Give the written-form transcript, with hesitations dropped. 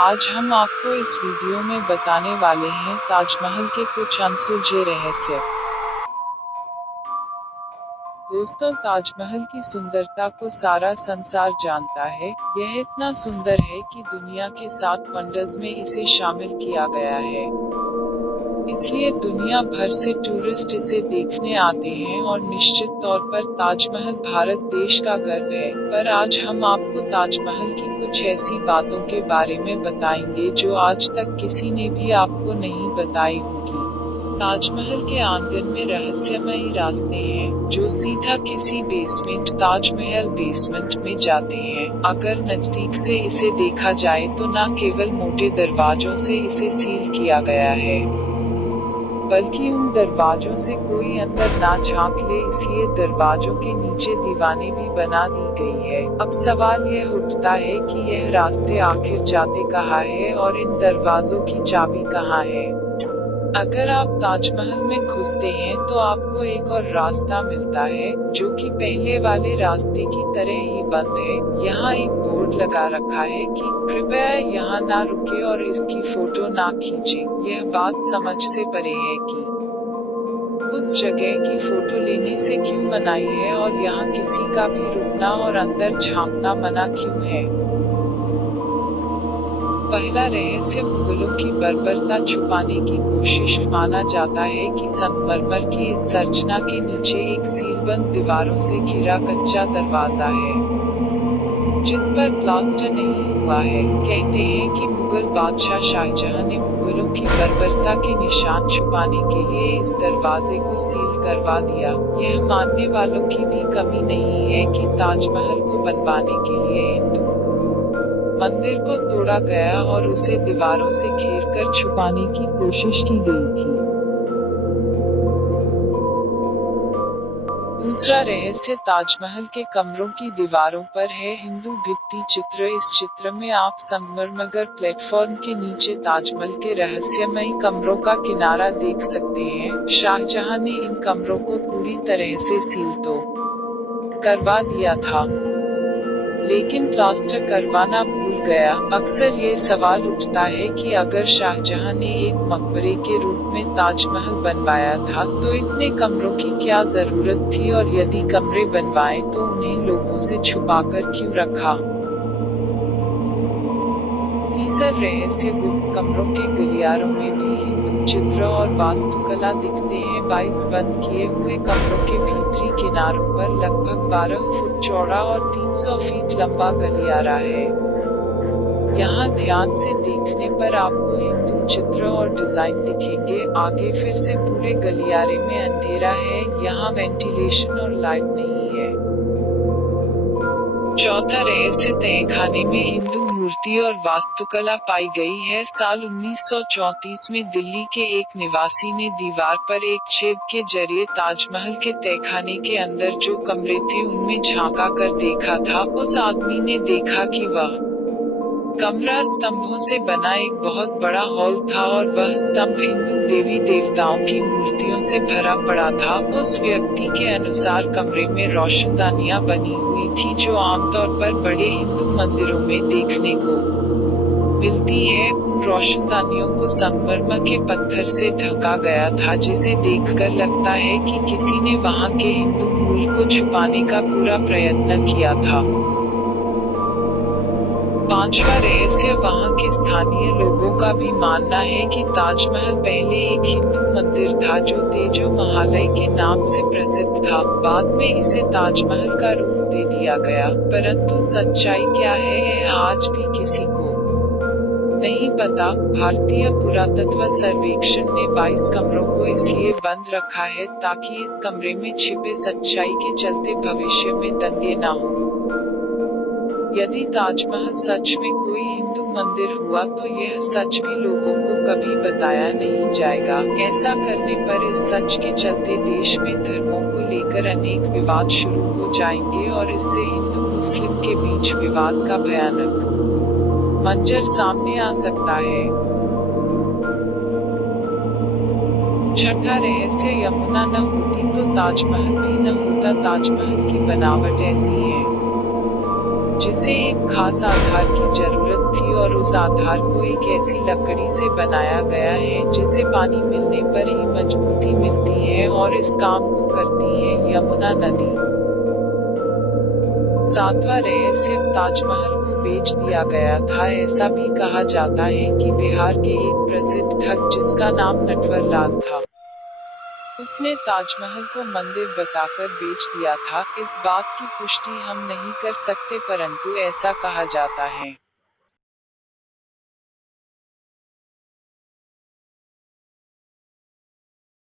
आज हम आपको इस वीडियो में बताने वाले हैं ताजमहल के कुछ अनसुलझे रहस्य। दोस्तों, ताजमहल की सुंदरता को सारा संसार जानता है। यह इतना सुंदर है कि दुनिया के 7 वंडर्स में इसे शामिल किया गया है। इसलिए दुनिया भर से टूरिस्ट इसे देखने आते हैं और निश्चित तौर पर ताजमहल भारत देश का गर्व है। पर आज हम आपको ताजमहल की कुछ ऐसी बातों के बारे में बताएंगे जो आज तक किसी ने भी आपको नहीं बताई होगी। ताजमहल के आंगन में रहस्यमयी रास्ते हैं, जो सीधा किसी बेसमेंट ताजमहल बेसमेंट में जाते हैं। अगर नजदीक से इसे देखा जाए तो न केवल मोटे दरवाजों से इसे सील किया गया है, बल्कि उन दरवाजों से कोई अंदर ना झांक ले, इसलिए दरवाजों के नीचे दीवानें भी बना दी गई है। अब सवाल यह उठता है कि यह रास्ते आखिर जाते कहाँ है और इन दरवाजों की चाबी कहाँ है। अगर आप ताजमहल में घुसते हैं तो आपको एक और रास्ता मिलता है, जो कि पहले वाले रास्ते की तरह ही बंद है। यहाँ एक बोर्ड लगा रखा है कि कृपया यहाँ ना रुके और इसकी फोटो ना खींचें। यह बात समझ से परे है कि उस जगह की फोटो लेने से क्यों मनाही है और यहाँ किसी का भी रुकना और अंदर झांकना मना क्यों है। पहला रहस्य मुगलों की बर्बरता छुपाने की कोशिश। माना जाता है कि संगमरमर की इस संरचना के नीचे एक सीलबंद दीवारों से घिरा कच्चा दरवाजा है, जिस पर प्लास्टर नहीं हुआ है। कहते हैं कि मुगल बादशाह शाहजहां ने मुगलों की बर्बरता के निशान छुपाने के लिए इस दरवाजे को सील करवा दिया। यह मानने वालों की भी कमी नहीं है कि ताजमहल को बनवाने के लिए हिंदू मंदिर को तोड़ा गया और उसे दीवारों से घेरकर छुपाने की कोशिश की गई थी। दूसरा रहस्य ताजमहल के कमरों की दीवारों पर है हिंदू भित्ति चित्र। इस चित्र में आप संगमरमर प्लेटफॉर्म के नीचे ताजमहल के रहस्यमयी कमरों का किनारा देख सकते हैं। शाहजहां ने इन कमरों को पूरी तरह से सील तो करवा दिया था, लेकिन प्लास्टर करवाना भूल गया। अक्सर ये सवाल उठता है कि अगर शाहजहां ने एक मकबरे के रूप में ताजमहल बनवाया था तो इतने कमरों की क्या जरूरत थी, और यदि कमरे बनवाए तो उन्हें लोगों से छुपाकर क्यों रखा। तीसरा रहस्य गुप्त कमरों के गलियारों में भी हिंदू चित्र और वास्तुकला दिखते हैं। 22 बंद किए हुए कमरों के भीतरी किनारों पर लगभग 12 फुट चौड़ा और 300 फीट लंबा गलियारा है। यहाँ ध्यान से देखने पर आपको हिंदू चित्र और डिजाइन दिखेंगे। आगे फिर से पूरे गलियारे में अंधेरा है, यहाँ वेंटिलेशन और लाइट नहीं है। चौथा रहस्य तहखाने में हिंदू मूर्ति और वास्तुकला पाई गई है। साल 1934 में दिल्ली के एक निवासी ने दीवार पर एक छेद के जरिए ताजमहल के तहखाने के अंदर जो कमरे थे उनमें झांका कर देखा था। उस आदमी ने देखा कि वह कमरा स्तंभों से बना एक बहुत बड़ा हॉल था और वह स्तंभ हिंदू देवी देवताओं की मूर्तियों से भरा पड़ा था। उस व्यक्ति के अनुसार कमरे में रोशनदानियां बनी हुई थी, जो आमतौर पर बड़े हिंदू मंदिरों में देखने को मिलती है। उन रोशनदानियों को संगमरमर के पत्थर से ढका गया था, जिसे देखकर लगता है कि किसी ने वहां के हिंदू मूल को छुपाने का पूरा प्रयत्न किया था। पांचवा रहस्य वहां के स्थानीय लोगों का भी मानना है कि ताजमहल पहले एक हिंदू मंदिर था जो तेजो महालय के नाम से प्रसिद्ध था। बाद में इसे ताजमहल का रूप दे दिया गया, परंतु सच्चाई क्या है यह आज भी किसी को नहीं पता। भारतीय पुरातत्व सर्वेक्षण ने 22 कमरों को इसलिए बंद रखा है ताकि इस कमरे में छिपे सच्चाई के चलते भविष्य में दंगे न हो। यदि ताजमहल सच में कोई हिंदू मंदिर हुआ तो यह सच भी लोगों को कभी बताया नहीं जाएगा। ऐसा करने पर इस सच के चलते देश में धर्मों को लेकर अनेक विवाद शुरू हो जाएंगे और इससे हिंदू मुस्लिम के बीच विवाद का भयानक मंजर सामने आ सकता है। छठा रहस्य यमुना न होती तो ताजमहल भी न होता। ताजमहल की बनावट ऐसी है जिसे एक खास आधार की जरूरत थी और उस आधार को एक ऐसी लकड़ी से बनाया गया है जिसे पानी मिलने पर ही मजबूती मिलती है, और इस काम को करती है यमुना नदी। सातवां रहस्य, ताजमहल को बेच दिया गया था। ऐसा भी कहा जाता है कि बिहार के एक प्रसिद्ध ठग जिसका नाम नटवरलाल था, उसने ताजमहल को मंदिर बताकर बेच दिया था। इस बात की पुष्टि हम नहीं कर सकते, परंतु ऐसा कहा जाता है।